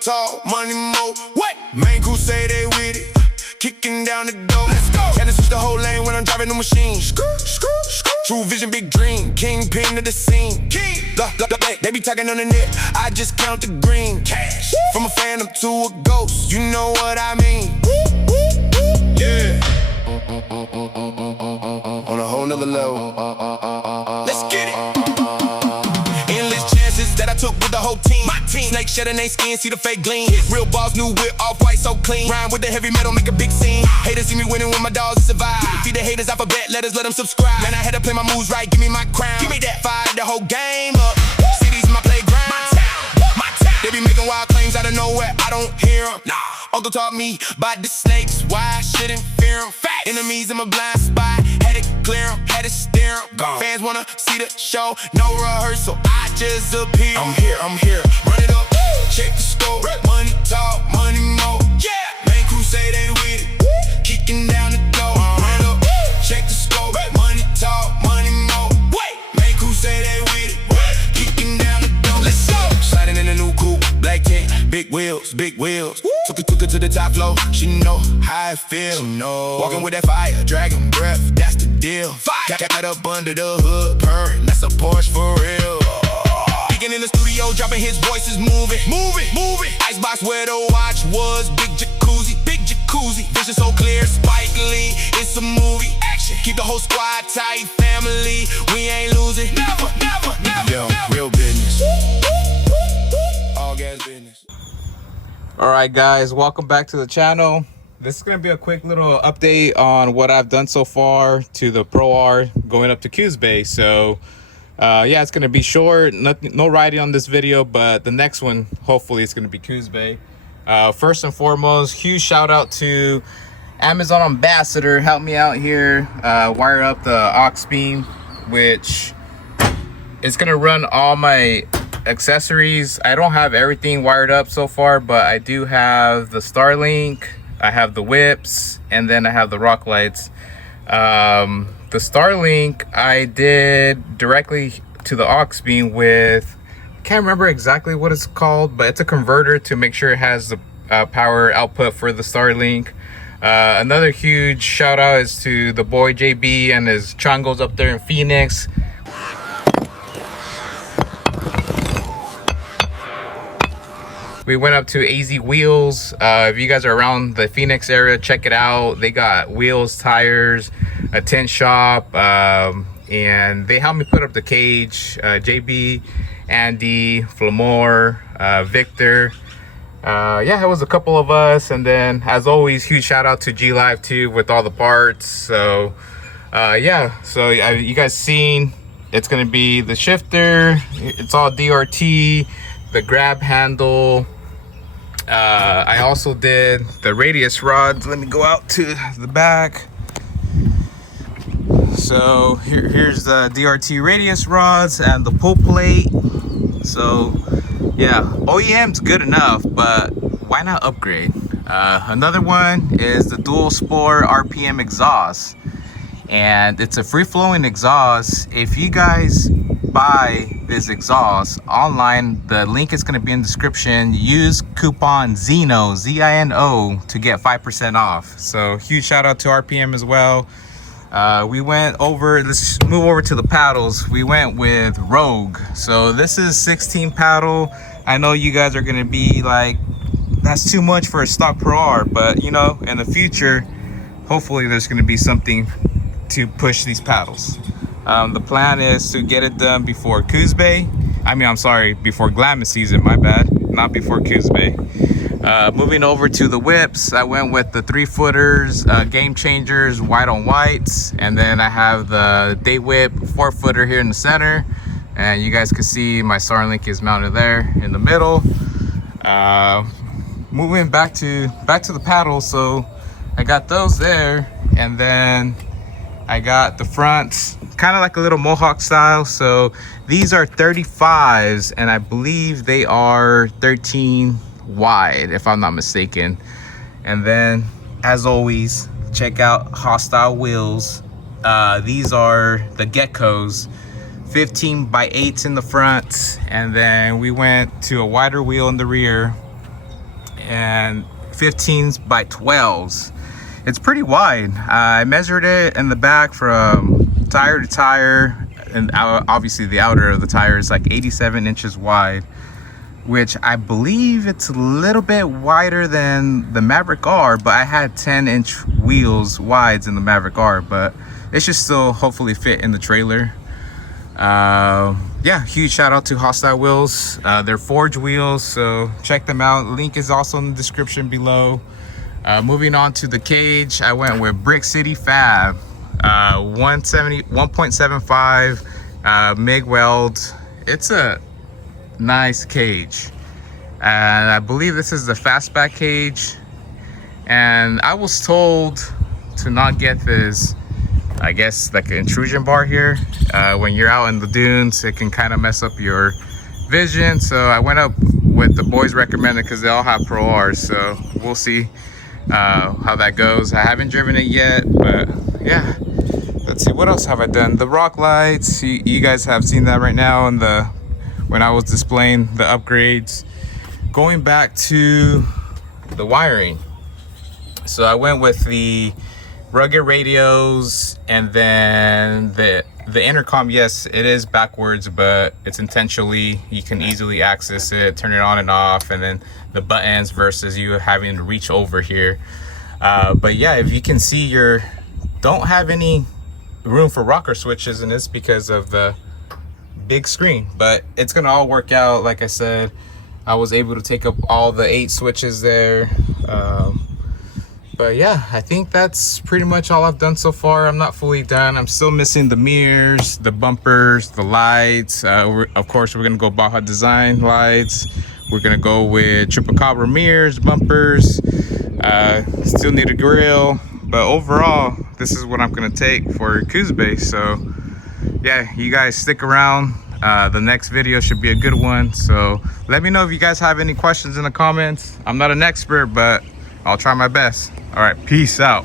talk, money more. What? Main crew say they with it. Kicking down the door. Let's go. Had to switch the whole lane when I'm driving the machine. True vision, big dream. Kingpin to the scene. They be talking on the net. I just count the green. Cash. From a phantom to a ghost. You know what I mean. Yeah. On a whole nother level. Let's get it. Endless chances that I took with the whole team. My team. Snake shedding they skin, see the fake gleam. Real balls, new whip, off-white, so clean. Rhyme with the heavy metal, make a big scene. Haters see me winning when my dogs survive. Feed the haters alphabet letters, let them subscribe. Man, I had to play my moves right, give me my crown. Give me that fire, the whole game up. Cities my playground. My town. They be making wild claims out of nowhere, I don't hear them. Nah. Uncle taught me about the snakes, why I shouldn't fear them. Facts. Enemies in my blind spot, had to clear them, had to steer them. Fans wanna see the show, no rehearsal, I just appear. I'm here, run it up, check the score. Money talk, money more. Yeah, main crew say they with it, kicking down the door. Run it up, check the score. Money talk, money more. Main crew say they with it, kicking down the door. Let's go. Sliding in a new coupe, black tint, big wheels. Took her to the top floor, she know how I feel. Walking with that fire, dragon breath, that's the deal. Got up under the hood, purr, that's a Porsche for real. Speaking in the studio, dropping his voice is moving. Icebox where the watch was, big jacuzzi. Vision so clear, Spike Lee, it's a movie. Action, keep the whole squad tight, family, we ain't losing. Never. Yo, real business. All gas business. Alright guys, welcome back to the channel. This is going to be a quick little update on what I've done so far to the ProR going up to Coos Bay. So yeah, it's going to be short, no riding on this video, but the next one hopefully it's going to be Coos Bay. First and foremost, huge shout out to Amazon Ambassador, helped me out here, wire up the aux beam, which is going to run all my accessories. I don't have everything wired up so far, but I do have the Starlink, I have the whips, and then I have the rock lights. The Starlink I did directly to the aux beam with, I can't remember exactly what it's called, but it's a converter to make sure it has the power output for the Starlink. Another huge shout out is to the boy JB and his changos up there in Phoenix. We went up to AZ Wheels. If you guys are around the Phoenix area, check it out. They got wheels, tires, a tent shop, and they helped me put up the cage. JB, Andy, Flamore, Victor. Yeah, it was a couple of us. And then, as always, huge shout out to G Live too with all the parts. So yeah, so you guys seen, it's gonna be the shifter. It's all DRT. The grab handle. I also did the radius rods. Let me go out to the back. So here's the DRT radius rods and the pull plate. So yeah, OEM's good enough, but why not upgrade? Another one is the dual spore RPM exhaust, and it's a free-flowing exhaust. If you guys buy this exhaust online, the link is going to be in the description. Use coupon ZINO, Z-I-N-O, to get 5% off. So huge shout out to RPM as well. We went over, let's move over to the paddles. We went with Rogue. So this is 16 paddle. I know you guys are going to be like, that's too much for a stock ProR, but you know, in the future, hopefully there's going to be something to push these paddles. The plan is to get it done before Coos Bay. I'm sorry, before Glamis season, my bad, not before Coos Bay. Moving over to the whips, I went with the 3-footers, Game Changers, white on whites, and then I have the Day Whip 4-footer here in the center, and you guys can see my Starlink is mounted there in the middle. Moving back to the paddles, so I got those there, and then I got the fronts, kind of like a little mohawk style. So these are 35s, and I believe they are 13 wide, if I'm not mistaken. And then, as always, check out Hostile Wheels. These are the Geckos, 15x8s in the front, and then we went to a wider wheel in the rear. and 15s by 12s. It's pretty wide. I measured it in the back from tire to tire, and obviously the outer of the tire is like 87 inches wide, which I believe it's a little bit wider than the Maverick R, but I had 10-inch wheels wides in the Maverick R, but it should still hopefully fit in the trailer. Yeah, huge shout out to Hostile Wheels. They're Forge wheels, so check them out. Link is also in the description below. Moving on to the cage, I went with Brick City Fab, 1.75 MIG weld. It's a nice cage, and I believe this is the fastback cage. And I was told to not get this, I guess, like an intrusion bar here. When you're out in the dunes, it can kind of mess up your vision. So I went up with the boys recommended because they all have ProR. So we'll see how that goes. I haven't driven it yet, but yeah. Let's see, what else have I done? The rock lights, you guys have seen that right now in the when I was displaying the upgrades. Going back to the wiring, so I went with the rugged radios, and then the intercom. Yes, it is backwards, but it's intentionally, you can easily access it, turn it on and off, and then the buttons versus you having to reach over here. But yeah, if you can see, don't have any room for rocker switches, and it's because of the big screen, but it's gonna all work out. Like I said, I was able to take up all the 8 switches there. But yeah, I think that's pretty much all I've done so far. I'm not fully done. I'm still missing the mirrors, the bumpers, the lights. Of course, we're gonna go Baja Design lights. We're gonna go with Chupacabra mirrors, bumpers. Still need a grill, but overall, this is what I'm gonna take for Coos Bay. So yeah, you guys stick around. The next video should be a good one. So let me know if you guys have any questions in the comments. I'm not an expert, but I'll try my best. All right, peace out.